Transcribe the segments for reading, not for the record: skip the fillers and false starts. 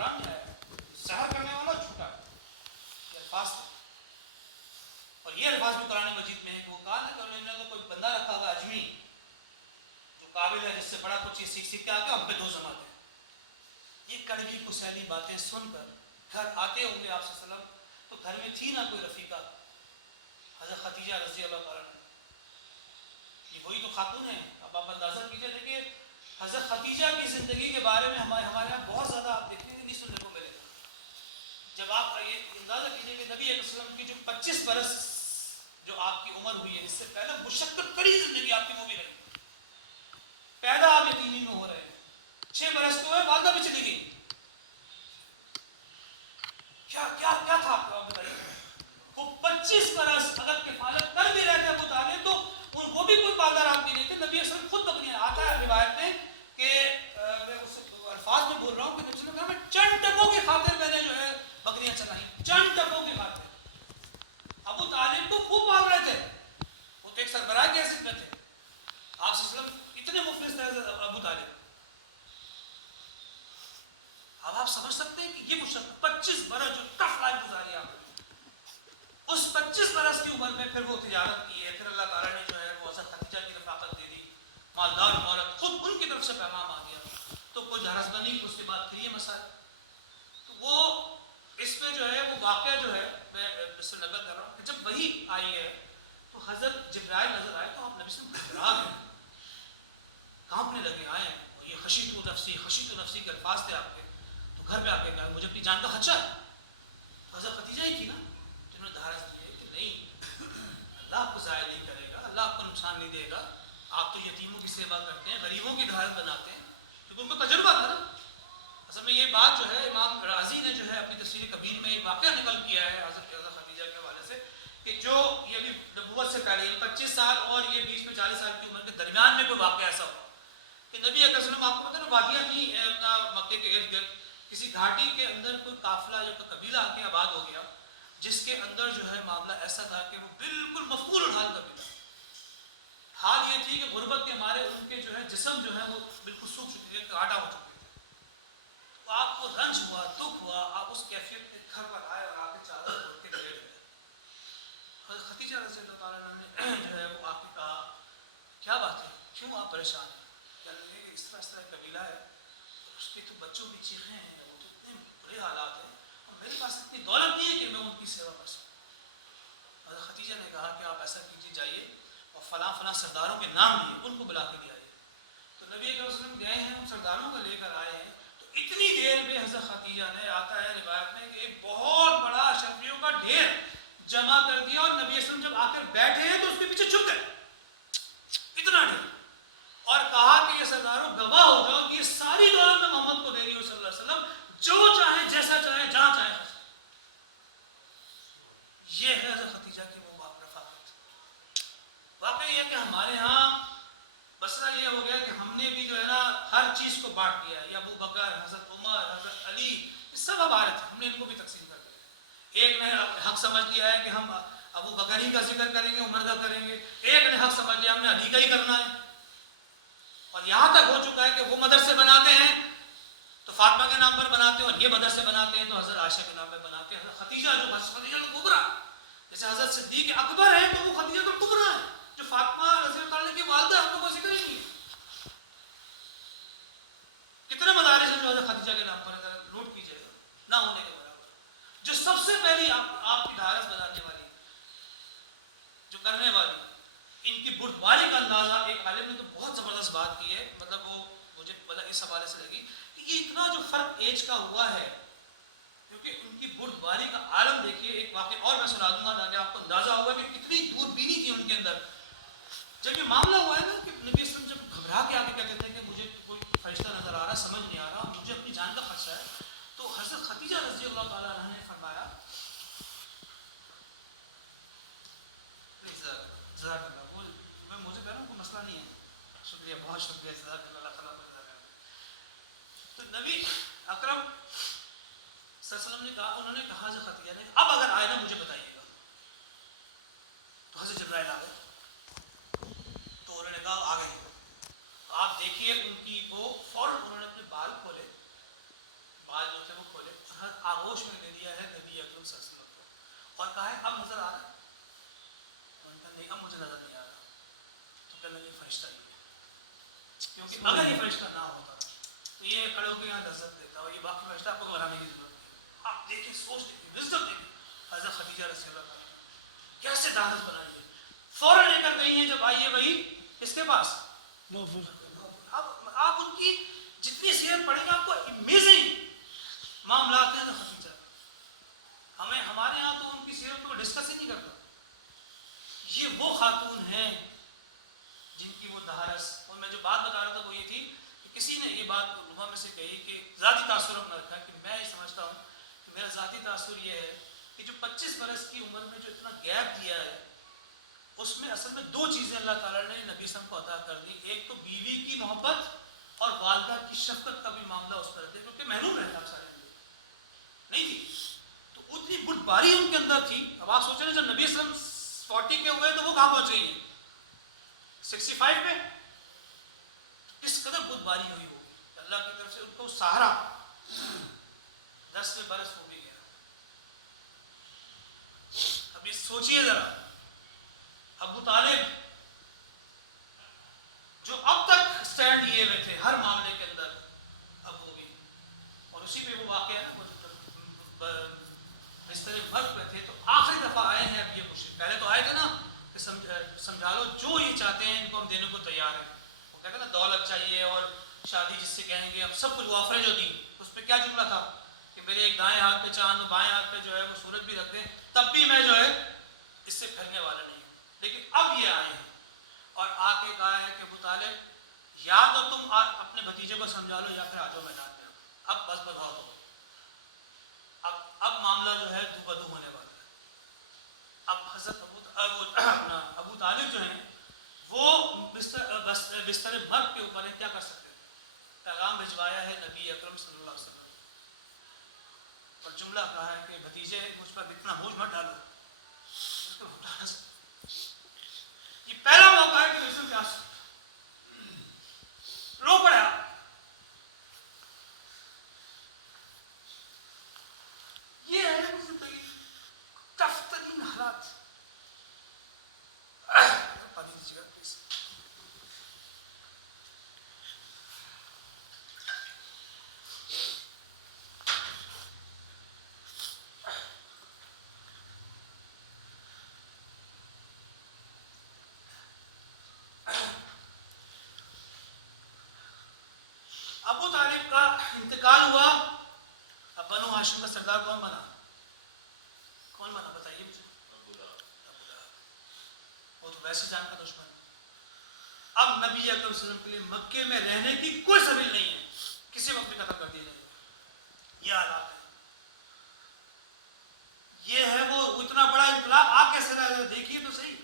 قرآن میں آیا سحر کرنے والا جھوٹا ہے، یہ الفاظ تھے. اور یہ الفاظ بھی قرآن مجید میں ہے کہ وہ کہا نا کہ انہوں نے کوئی بندہ رکھا ہوا اجمی جو قابل ہے، جس سے بڑا کچھ چیز سیکھ کے آگے ہم پہ دوز جماتے ہیں. یہ کڑوی کسیلی باتیں سن کر گھر آتے ہوں گے آپ صلی اللہ علیہ وسلم، تو گھر میں تھی نہ کوئی رفیقہ حضرت خدیجہ رضی اللہ تعالیٰ عنہ. یہ وہی تو خاتون ہیں. اب آپ اندازہ کیجیے، دیکھیے حضرت خدیجہ کی زندگی کے بارے میں ہمارے یہاں بہت زیادہ آپ دیکھیں گے نہیں سننے کو ملے گا. جب آپ یہ اندازہ کیجیے کہ نبی علیہ السلام کی جو 25 برس جو آپ کی عمر ہوئی ہے، اس سے پہلے مشقت کڑی زندگی آپ کی وہ بھی رہی. پیدا آپ یتیمی میں ہو رہے ہیں، 6 برس تو ہے والدہ بھی چلی گئی. کیا کیا کیا تھا آپ کو بتائیے. وہ 25 برس اگر کفالت کر بھی رہے تھے ابو طالب تو وہ بھی کوئی پادر آپ کی نہیں تھے. نبی صلی اللہ علیہ وسلم خود بکریاں آتا ہے روایت میں کہ میں اس الفاظ میں بول رہا ہوں کہ نبی صلی اللہ علیہ وسلم نے چند ٹکوں کی خاطر میں نے جو ہے بکریاں چلائی، چند ٹکوں کی خاطر. ابو طالب کو خوب پال رہے تھے، وہ تو ایک سربراہ کی حیثیت میں تھے. آپ صلی اللہ علیہ وسلم اتنے مفلس تھے ابو طالب. اب آپ سمجھ سکتے ہیں کہ یہ مشقت 25 برس جو ٹف لائف گزاری آپ نے، اس 25 برس کی عمر میں پھر وہ تجارت کی ہے. پھر اللہ تعالیٰ نے جو ہے وہ حضرت خدیجہ کی رفاقت دے دی، مالدار عورت، خود ان کی طرف سے پیغام آ گیا. تو کوئی جہاز بنی، اس کے بعد پھر یہ مسائل. تو وہ اس میں جو ہے وہ واقعہ جو ہے میں اس سے نقل کر رہا ہوں کہ جب وہی آئی ہے تو حضرت جبرائیل نظر آئے تو آپ نبی صلی اللہ علیہ وسلم گھبرا گئے، کانپنے لگے. آئے ہیں یہ خشیت نفسی کے الفاظ تھے آپ کے. تو گھر پہ آ کے کہا مجھے اپنی جان کا خدشہ ہے. حضرت خدیجہ ہی تھی نا جنہوں نے دھارس دی ہے کہ نہیں، اللہ آپ کو ضائع نہیں کرے گا، اللہ آپ کو نقصان نہیں دے گا. آپ تو یتیموں کی سیوا کرتے ہیں، غریبوں کی ڈھال بناتے ہیں، کیونکہ ان کو تجربہ تھا نا. اصل میں یہ بات جو ہے امام رازی نے جو ہے اپنی تفسیر کبیر میں ایک واقعہ نقل کیا ہے حضرت خدیجہ کے حوالے سے کہ جو یہ ابھی نبوت سے پہلے 25 سال اور یہ 20 میں 40 سال کی عمر کے درمیان میں کوئی واقعہ ایسا ہوا کہ نبی علیہ السلام، آپ کو پتہ ہے وادیاں تھیں اپنا مکے کے ارد گرد، کسی گھاٹی کے اندر کوئی قافلہ یا کوئی قبیلہ آ کے آباد ہو گیا جس کے اندر جو ہے معاملہ ایسا تھا کہ وہ بالکل مفقود الحال قبیلہ. حال یہ تھی کہ غربت کے مارے ان کے جو ہے جسم جو ہے وہ بالکل سوکھ چکے تھے، آٹا ہو چکے تھے. تو آپ کو رنج ہوا، دکھ ہوا، آپ اس کیفیت میں گھر پر آئے اور آپ کے چادر اوڑھ کے لیٹ گئے. حضرت خدیجہ رضی اللہ تعالیٰ عنہ نے جو ہے وہ آپ کو کہا کیا بات ہے، کیوں آپ پریشان ہیں؟ کہنے لگے کہ اس طرح قبیلہ ہے، اس کے تو بچوں کی چیخیں ہیں، وہ تو اتنے برے حالات ہیں اور میرے پاس اتنی دولت نہیں ہے کہ میں ان کی سیوا کر سکوں. حضرت خدیجہ نے کہا کہ آپ ایسا کیجیے، جائیے اور فلاں فلاں سرداروں کے نام لیے، ان کو بلا کے لے آئیے. تو نبی علیہ وسلم گئے ہیں، ان سرداروں کو لے کر آئے ہیں. تو اتنی دیر میں حضرت خدیجہ نے، آتا ہے روایت میں کہ ایک بہت بڑا اشرفیوں کا ڈھیر جمع کر دیا اور نبی علیہ وسلم جب آ کر بیٹھے ہیں تو اس کے پیچھے چھپ گئے، اتنا ڈھیر. اور کہا کہ یہ سرداروں گواہ ہو جاؤ کہ یہ ساری دولت میں محمد کو دے رہی ہوں صلی اللہ علیہ وسلم، جو چاہیں جیسا چاہیں جہاں چاہیں. یہ ہے حضرت خدیجہ کی وہ رفاقت. واقعی یہ کہ ہمارے ہاں مسئلہ یہ ہو گیا کہ ہم نے بھی جو ہے نا ہر چیز کو بانٹ دیا ہے. یہ ابو بکر، حضرت عمر، حضرت علی، یہ سب ہمارے تھے، ہم نے ان کو بھی تقسیم کر دیا. ایک نے حق سمجھ لیا ہے کہ ہم ابو بکر ہی کا ذکر کریں گے، عمر کا کریں گے. ایک نے حق سمجھ لیا ہم نے علی کا ہی کرنا ہے. اور یہاں تک ہو چکا ہے کہ وہ مدرسے بناتے ہیں تو فاطمہ کے نام پر بناتے ہیں، اور یہ مدرسے بناتے ہیں تو حضرت عائشہ کے نام پر بناتے ہیں. حضرت خدیجہ جو خدیجہ الکبریٰ، جیسے حضرت صدیق اکبر ہے تو وہ خدیجہ الکبریٰ ہے. جو فاطمہ رضی اللہ عنہ کی والدہ ہے، ہم کو ذکر ہی نہیں. کتنے مدارس ہیں جو حضرت خدیجہ کے نام پر اگر نوٹ کیجیے گا نہ ہونے کے برابر. جو سب سے پہلی آپ کی دھارس بنانے والی، جو کرنے والی، ان کی بردباری کا اندازہ ایک عالم نے تو بہت زبردست بات کی ہے. مطلب وہ مجھے اس حوالے سے لگی کہ یہ اتنا جو فرق ایج کا ہوا ہے، کیونکہ ان کی بردباری کا عالم دیکھیے. ایک واقعہ اور میں سنا دوں گا تاکہ آپ کو اندازہ ہوگا کہ کتنی دور بینی تھی ان کے اندر. جب یہ معاملہ ہوا ہے نا کہ نبی اسلام جب گھبرا کے آگے کہتے تھے کہ مجھے کوئی فرشتہ نظر آ رہا ہے، سمجھ نہیں آ رہا، مجھے اپنی جان کا خدشہ ہے، تو حضرت خدیجہ رضی اللہ تعالیٰ عنہ نے فرمایا جزاک اللہ، وہ میں مجھے کہہ رہا ہوں کوئی مسئلہ نہیں ہے، شکریہ، بہت شکریہ، جزاک اللہ، اللہ تعالیٰ کو جزاک اللہ. تو نبی اکرم صلی اللہ علیہ وسلم نے کہا، انہوں نے کہا حضرت خدیجہ نے اب اگر آئے نا مجھے بتائیے گا. تو حضرت جبرائیل آ گئے تو انہوں نے کہا آ گئے. تو آپ دیکھیے ان کی وہ فوراً انہوں نے اپنے بال کھولے، آج جو تھے وہ کھولے اور آغوش میں دے دیا ہے نبی اکرم صلی اللہ علیہ وسلم کو اور کہا ہے اب نظر آ رہا ہے؟ انہوں نے کہا نہیں اب مجھے نظر نہیں آ رہا. تو کہنے لگے فرشتہ ہی ہے، کیونکہ اگر یہ فرشتہ نہ ہوتا تو یہ کھڑے ہو کے یہاں لذت دیتا اور یہ باقی فرشتہ آپ کو بنانے کی ضرورت نہیں. آپ دیکھیں، سوچ دیکھیں، وزڈم دیکھیں. حضرت خدیجہ رضی اللہ عنہا کیسے دانت بنائی ہے، فوراً لے کر گئی ہیں جب آئیے وہی اس کے پاس. آپ ان کی جتنی سیرت پڑھیں گے آپ کو امیزنگ معاملات ہیں خدیجہ. ہمارے یہاں تو ان کی سیرت کو ڈسکس ہی نہیں کرتا. یہ وہ خاتون ہیں جن کی وہ دہارس. اور میں جو بات بتا رہا تھا وہ یہ تھی کہ کسی نے یہ بات علماء میں سے کہی کہ ذاتی تاثر اپنا رکھا کہ میں یہ سمجھتا ہوں کہ میرا ذاتی تاثر یہ ہے کہ جو 25 برس کی عمر میں جو اتنا گیپ دیا ہے اس میں اصل میں دو چیزیں اللہ تعالیٰ نے نبی صلی اللہ علیہ وسلم کو عطا کر دی. ایک تو بیوی کی محبت اور والدہ کی شفقت کا بھی معاملہ اس پر ہے کیونکہ محروم رہے آپ سارے نہیں تھی. تو اتنی بٹ باری ان کے اندر تھی. اب آپ سوچیں جب نبی صلی اللہ علیہ وسلم 40 کے ہوئے تو وہ کہاں پہنچ گئی ہیں 65 پہ. اس قدر بت باری ہوئی ہوگی اللہ کی طرف سے ان کو سہارا 10 میں برس ہو بھی گیا. اب یہ سوچئے ذرا ابو طالب جو اب تک سٹینڈ لیے ہوئے تھے ہر معاملے کے اندر اب ہو گئی. اور اسی پہ وہ واقعہ اس طرح مرد پہ تھے تو آخری دفعہ آئے ہیں. اب یہ مشکل پہلے تو آئے تھے نا کہ سمجھا لو جو یہ چاہتے ہیں ان کو ہم دینے کو تیار ہیں. وہ کہتے ہیں نا دولت چاہیے اور شادی جس سے کہیں گے ہم سب کچھ. وہ آفریں جو دی اس پہ کیا جملہ تھا کہ میرے ایک دائیں ہاتھ پہ چاند بائیں ہاتھ پہ جو ہے وہ سورج بھی رکھ دیں تب بھی میں جو ہے اس سے پھرنے والا نہیں ہوں. لیکن اب یہ آئے ہیں اور آ کے کہا ہے کہ ابو طالب یا تو تم اپنے بھتیجے کو سمجھا لو یا پھر آ جاؤ میدان میں. اب بس بتاؤ تو اب معاملہ جو ہے دو بدو ہونے والا ہے. اب حضرت ابو طالب جو ہیں وہ بستر مرگ کے اوپر کیا کر سکتے ہیں. پیغام بھجوایا ہے نبی اکرم صلی اللہ علیہ وسلم اور جملہ کہا ہے کہ بھتیجے مجھ پر اتنا بوجھ مت ڈالو. یہ پہلا موقع ہے کہ رسول کیا رو پڑا. یہ ہے زندگی ٹف ترین حالات. پانی دیجیے گا پلیز. ابو طالب کا انتقال ہوا. اب بنو ہاشم کا سردار کون بنا بتائیے مجھے. وہ تو ویسے جان کا دشمن. اب نبی اکرم صلی اللہ علیہ وسلم کے لیے مکے میں رہنے کی کوئی سبیل نہیں ہے. کسی وقت بھی قتل کر دیا جائے گا. یہ حالات ہے. یہ ہے وہ اتنا بڑا انقلاب. آپ کیسے رہے دیکھیے تو صحیح.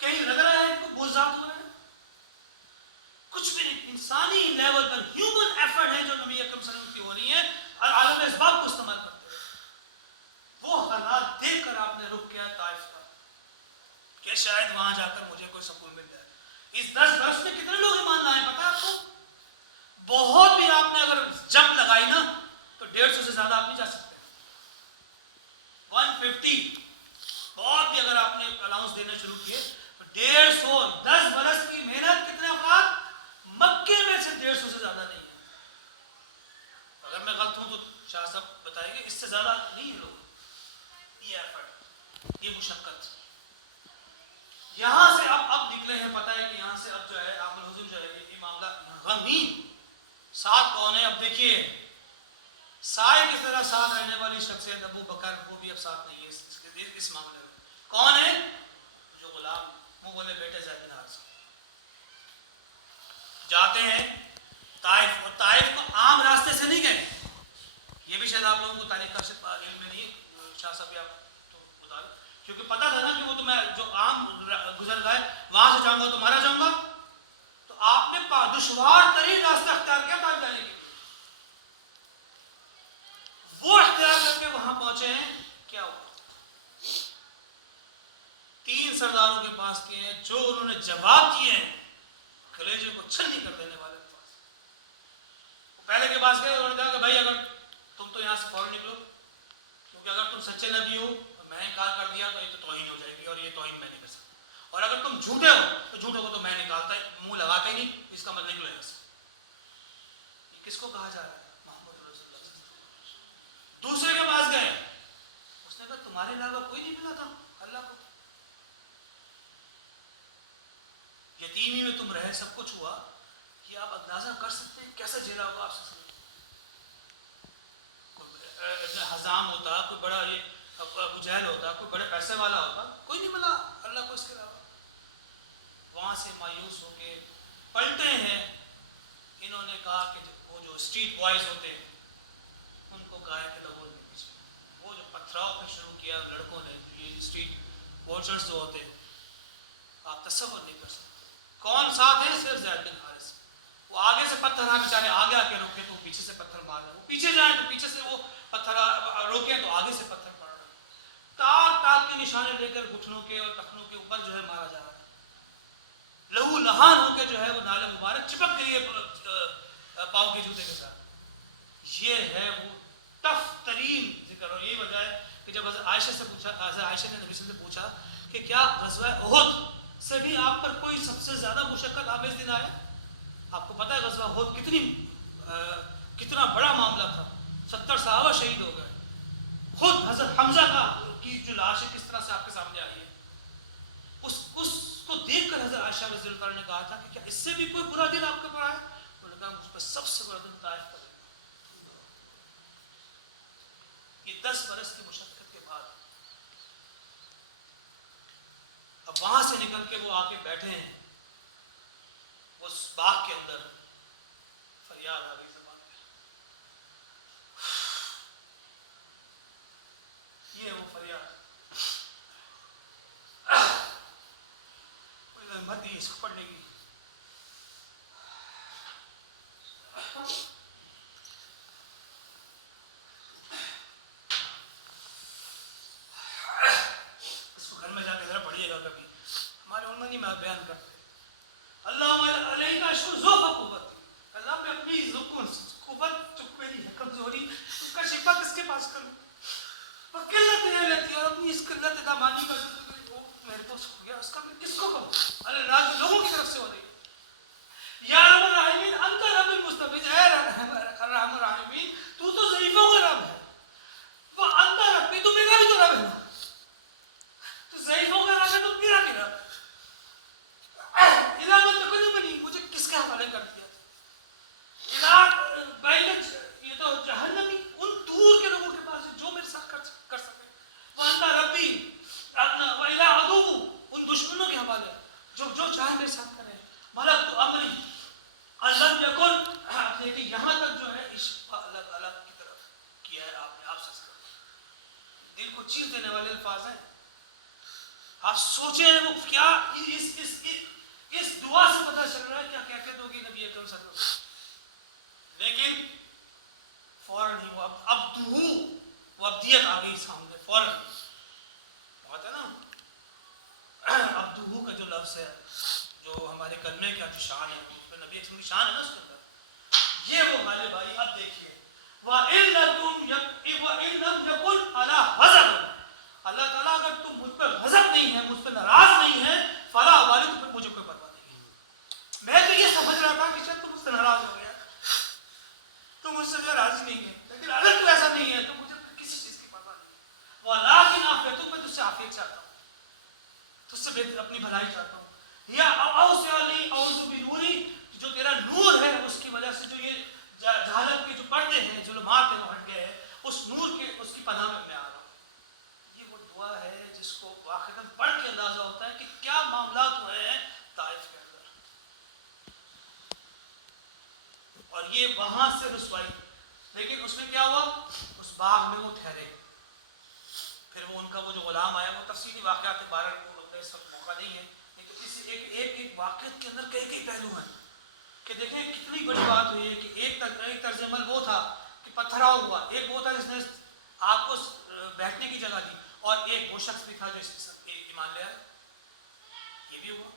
کہیں لگ رہا ہے ان کو بوزات ہو رہے ہیں کچھ بھی نہیں. انسانی لیول پر ہیومن ایفرٹ ہے جو نبی اکرم صلی اللہ علیہ وسلم کی ہو رہی ہے اور عالم اسباب کو استعمال کرتے ہیں. وہ حالات دیکھ کر آپ نے رخ کیا طائف کا کہ شاید وہاں جا کر مجھے کوئی سکون مل جائے. اس 10 برس میں کتنے لوگ ایمان لائے پتا ہے آپ کو؟ بہت بھی. آپ نے اگر جمپ لگائی نا تو 150 سے زیادہ آپ نہیں جا سکتے. 150 بہت بھی. اگر آپ نے الاؤنس دینا شروع کیے تو 150. 10 برس کی محنت. کتنے افراد مکے میں سے 150 سے زیادہ نہیں ہے. اگر میں غلط ہوں تو شاہ صاحب بتائیں گے. اس سے زیادہ نہیں ہے لوگ. یہ ایفرٹ, یہ مشقت. یہاں سے اب نکلے ہیں. پتہ ہے کہ یہاں سے اب جو ہے عام الحزن جو ہے یہ معاملہ غمگین. ساتھ کون ہے؟ اب دیکھیے سائے کی طرح ساتھ رہنے والی شخصیت ابو بکر وہ بھی اب ساتھ نہیں ہے اس معاملے میں. کون ہے؟ جو غلام. وہ بولے بیٹے زید بن حارثہ. جاتے ہیں طائف. اور طائف کو عام راستے سے نہیں گئے. یہ بھی شاید آپ لوگوں کو تاریخ کا علم میں نہیں. شاہ صاحب آپ تو بتا دیں کیونکہ پتا تھا نا کہ وہ تو میں جو عام گزر گئے وہاں سے جاؤں گا تو مارا جاؤں گا. تو آپ نے دشوار ترین راستہ اختیار کیا طائف جانے کے لیے. وہ اختیار کر کے وہاں پہنچے ہیں. کیا ہوا؟ 3 سرداروں کے پاس کیے ہیں جو انہوں نے جواب دیے ہیں کلیجے کو چھلنی کر دینے والے کے پاس. پہلے کے پاس گئے انہوں نے کہا کہ یہاں سے فوراً نکلو، کیونکہ اگر تم سچے نبی ہو تو میں نے انکار کر دیا تو یہ تو توہین ہو جائے گی، اور یہ توہین میں نہیں کر سکتا، اور اگر تم جھوٹے ہو تو جھوٹوں کو تو میں نکالتا منہ لگاتا ہی نہیں، اس کا مطلب نکلو یہاں سے۔ یہ کس کو کہا جا رہا ہے؟ محمد رسول اللہ صلی اللہ علیہ وسلم۔ دوسرے کے پاس گئے، اس نے کہا تمہارے علاوہ کوئی نہیں ملا تھا اللہ کو؟ یتیمی میں تم رہے، سب کچھ ہوا، یہ آپ اندازہ کر سکتے ہیں کیسا جھیلا ہوگا آپ سے؟ کوئی حزام ہوتا، کوئی بڑا یہ ابو جہل ہوتا، کوئی بڑے پیسے والا ہوتا، کوئی نہیں ملا اللہ کو اس کے علاوہ۔ وہاں سے مایوس ہو کے پلٹے ہیں، انہوں نے کہا کہ وہ جو اسٹریٹ بوائز ہوتے ہیں ان کو کہا ہے کہ لوگوں نے پیچھے، وہ جو پتھراؤ پہ شروع کیا لڑکوں نے، یہ اسٹریٹ بوچرز جو ہوتے ہیں، آپ تصور نہیں کر سکتے کون ساتھ ہیں، صرف زید بن حارث۔ وہ آگے سے پتھر بیچارے آگے آ کے روکے تو پیچھے سے پتھر مار رہے، وہ پیچھے جائیں تو پیچھے سے وہ پتھر روکے تو آگے سے پتھر پڑ رہے، تاک تاک کے نشانے لے کر گھٹنوں کے اور ٹخنوں کے اوپر جو ہے مارا جا رہا ہے، لہو لہان ہو کے جو ہے وہ نالے مبارک چپک گئی ہے پاؤں کے جوتے کے ساتھ۔ یہ ہے وہ ٹف ترین ذکر، اور یہی وجہ ہے کہ جب حضرت عائشہ سے پوچھا، حضرت عائشہ نے نبی صلی اللہ علیہ وسلم سے پوچھا کہ کیا غزوہ احد سے بھی آپ پر کوئی سب سے زیادہ مشقت آمیز دن آیا؟ آپ کو پتہ ہے غزوہ احد کتنا بڑا معاملہ تھا، 70 صحابہ شہید ہو گئے، خود حضرت حمزہ کی جو لاش ہے کس طرح سے آپ کے سامنے آئی ہے، اس کو دیکھ کر حضرت عائشہ رضی اللہ عنہ نے کہا تھا کہ کیا اس سے بھی کوئی برا دن آپ کے پر آیا؟ انہوں نے کہا مجھ پر سب سے بڑا دن طائف کا دن۔ یہ 10 برس کی مشقت کے بعد اب وہاں سے نکل کے وہ آ کے بیٹھے ہیں اس باغ کے اندر، فریاد آ گئی زبان پہ، یہ ہے وہ فریاد، کوئی ہمت نہیں اس کو پڑھنے کی۔ اس کو گھر میں جا کے ذرا پڑھیے گا کبھی، ہمارے ان میں نہیں میں بیان کرتے۔ اللہ علیہ کا ذوق قوت، اللہ میں اپنی قوت جو میری ہے کمزوری، اس کا شفا کس کے پاس کروں؟ وہ قلت نہیں لیتی، اور اپنی اس قلت دامانی کا جو میرے پاس ہو گیا اس کا میں کس کو کہوں؟ اللہ لوگوں کی طرف سے ہو رہی ہے۔ یا رب الرحمین انت رب المستفیض، اے رحم الرحمین تو تو ضعیفوں کا رب ہے، وہ انت ربی تو میرا بھی تو رب ہے نا، تو ضعیفوں کا رب ہے تو میرا بھی رب ہے، الہ من تقدمنی مجھے کس کے حوالے کر دیا تھا، الہ بائلج یہ تو جہنمی ان دور کے لوگوں کے پاس جو میرے ساتھ کر سکے، وہ انت ربی و الہ عدو ان دشمنوں کے حوالے جو چاہے میرے ساتھ کرے، ملک تو امری اللہ یکن، دیکھیں یہاں تک جو ہے عشق اللہ تعالیٰ کی طرف کیا ہے آپ نے، آپ سے دل کو چیز دینے والے الفاظ ہیں۔ آپ سوچیں وہ کیا، اس دعا سے پتہ چل رہا ہے کیا کیفیت ہوگی نبی اکرم صلی اللہ علیہ وسلم، لیکن فوراً ہی وہ عبدہ، وہ عبدیت آ گئی سامنے فوراً، بات ہے نا عبدہ کا جو لفظ ہے، جو ہمارے کلمے کا جو شان ہے، نبی اکرم کی شان ہے نا اس کے اندر، یہ وہ غالب بھائی اب دیکھیے، وَإِن لَمْ يَكُنْ عَلَىٰ غَضَبٍ، اللہ تعالیٰ اگر تم مجھ پر غضب نہیں ہے، مجھ پر ناراض نہیں ہے، فَلَا أُبَالِي، تو پھر مجھے کوئی پرواہ نہیں ہے۔ میں تو یہ سمجھ رہا تھا کہ شاید تم مجھ سے ناراض ہو گیا، تم مجھ سے راضی نہیں ہے، لیکن اگر تو ایسا نہیں ہے تو مجھے کسی چیز کی پرواہ نہیں ہے، وَلَٰكِنْ عَافِيَتُكَ، میں تجھ سے عافیت چاہتا ہوں، تجھ سے بہتر اپنی بھلائی چاہتا ہوں، یا اوسع لی اعوذ بنوری، جو تیرا نور ہے اس کی وجہ سے جو یہ جہالت کے جو پردے ہیں، ظلمات ہیں وہ ہٹ گئے ہیں، اس نور کے اس کی پناہ میں آ رہا ہوں۔ یہ وہ دعا ہے جس کو واقعاً پڑھ کے اندازہ ہوتا ہے کہ کیا معاملات ہوئے ہیں طائف کے اندر، اور یہ وہاں سے رسوائی، لیکن اس میں کیا ہوا، اس باغ میں وہ ٹھہرے، پھر وہ ان کا وہ جو غلام آیا، وہ تفصیلی واقعات کے بارے میں اس وقت موقع نہیں ہے، لیکن اس ایک واقعات کے اندر کئی پہلو ہیں کہ دیکھیں کتنی بڑی بات ہوئی ہے کہ ایک طرز عمل وہ تھا کہ پتھراؤ ہوا، ایک وہ تھا جس نے آپ کو بیٹھنے کی جگہ دی، اور ایک وہ شخص بھی تھا جو اس ایمان لے آیا، یہ بھی ہوا۔